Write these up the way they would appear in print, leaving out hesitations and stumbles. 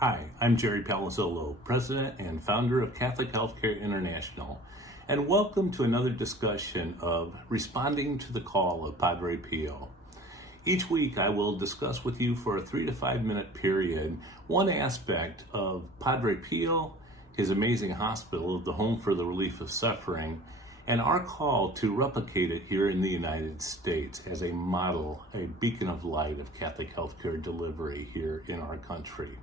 Hi, I'm Jere Palazzolo, President and founder of Catholic Healthcare International, and welcome to another discussion of responding to the call of Padre Pio. Each week I will discuss with you for a 3 to 5 minute period one aspect of Padre Pio, his amazing hospital, the Home for the Relief of Suffering, and our call to replicate it here in the United States as a model, a beacon of light of Catholic healthcare delivery here in our country.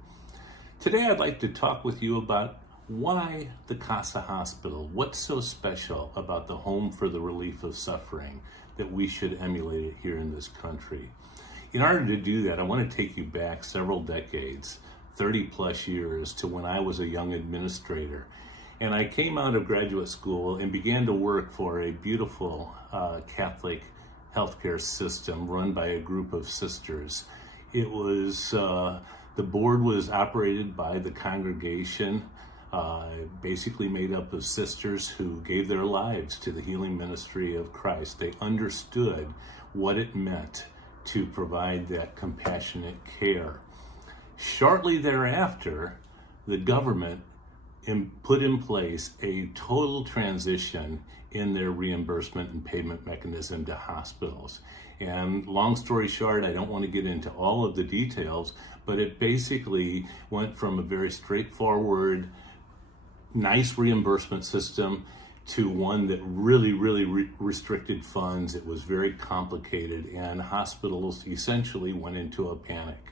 Today I'd like to talk with you about why the Casa Hospital, what's so special about the Home for the Relief of Suffering that we should emulate it here in this country. In order to do that, I want to take you back several decades, 30 plus years, to when I was a young administrator. And I came out of graduate school and began to work for a beautiful Catholic healthcare system run by a group of sisters. It was, the board was operated by the congregation, basically made up of sisters who gave their lives to the healing ministry of Christ. They understood what it meant to provide that compassionate care. Shortly thereafter, the government put in place a total transition in their reimbursement and payment mechanism to hospitals. And long story short, I don't want to get into all of the details, but it basically went from a very straightforward, nice reimbursement system to one that really restricted funds. It was very complicated, and hospitals essentially went into a panic.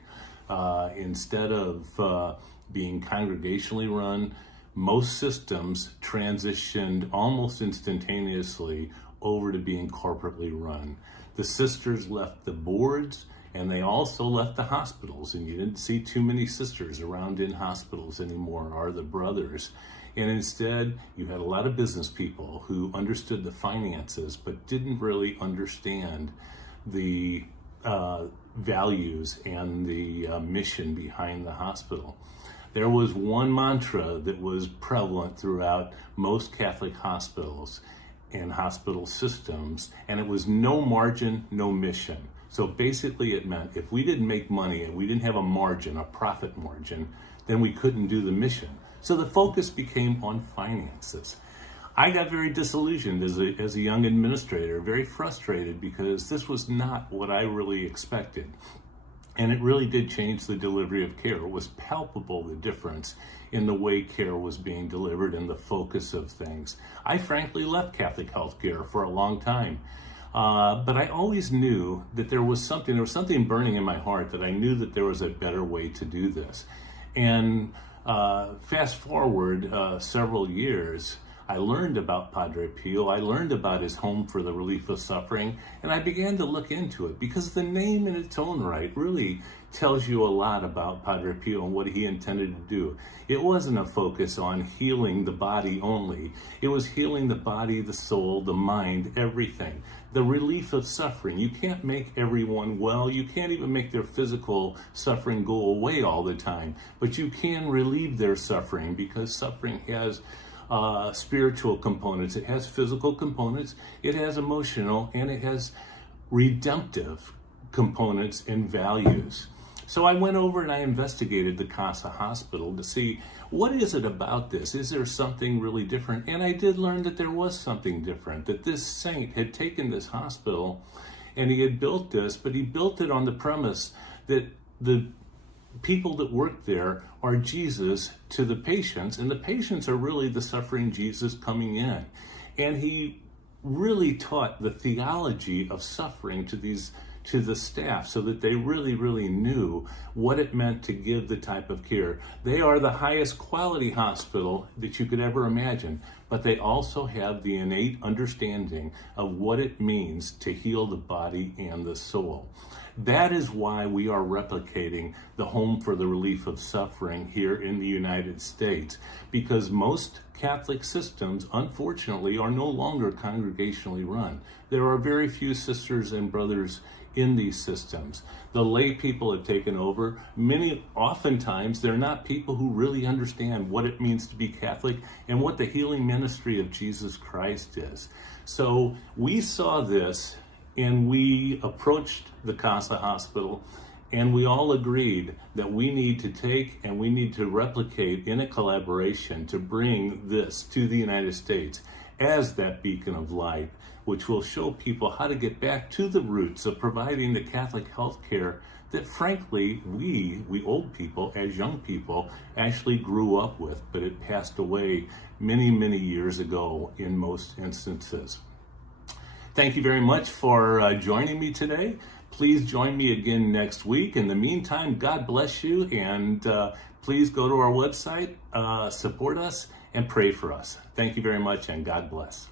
Instead of being congregationally run, most systems transitioned almost instantaneously over to being corporately run. The sisters left the boards, and they also left the hospitals, and you didn't see too many sisters around in hospitals anymore, or the brothers. And instead, you had a lot of business people who understood the finances but didn't really understand the values and the mission behind the hospital. There was one mantra that was prevalent throughout most Catholic hospitals and hospital systems, and it was no margin, no mission. So basically it meant if we didn't make money and we didn't have a margin, a profit margin, then we couldn't do the mission. So the focus became on finances. I got very disillusioned as a young administrator, very frustrated, because this was not what I really expected. And it really did change the delivery of care. It was palpable, the difference in the way care was being delivered and the focus of things. I frankly left Catholic healthcare for a long time. But I always knew that there was something burning in my heart, that I knew that there was a better way to do this. And fast forward several years, I learned about Padre Pio, I learned about his Home for the Relief of Suffering, and I began to look into it because the name in its own right really tells you a lot about Padre Pio and what he intended to do. It wasn't a focus on healing the body only. It was healing the body, the soul, the mind, everything. The relief of suffering. You can't make everyone well. You can't even make their physical suffering go away all the time. But you can relieve their suffering, because suffering has spiritual components, it has physical components, it has emotional, and it has redemptive components and values. So I went over and I investigated the Casa Hospital to see, what is it about this? Is there something really different? And I did learn that there was something different, that this saint had taken this hospital and he had built this, but he built it on the premise that the people that work there are Jesus to the patients, and the patients are really the suffering Jesus coming in. And he really taught the theology of suffering to the staff, so that they really knew what it meant to give the type of care. They are the highest quality hospital that you could ever imagine, but they also have the innate understanding of what it means to heal the body and the soul. That is why we are replicating the Home for the Relief of Suffering here in the United States, because most Catholic systems, unfortunately, are no longer congregationally run. There are very few sisters and brothers in these systems. The lay people have taken over. Oftentimes, they're not people who really understand what it means to be Catholic and what the healing ministry of Jesus Christ is. So we saw this, and we approached the Casa Hospital And we all agreed that we need to take and we need to replicate in a collaboration to bring this to the United States as that beacon of light, which will show people how to get back to the roots of providing the Catholic health care that frankly we old people as young people actually grew up with, but it passed away many years ago in most instances. Thank you very much for joining me today. Please join me again next week. In the meantime, God bless you, and please go to our website, support us, and pray for us. Thank you very much, and God bless.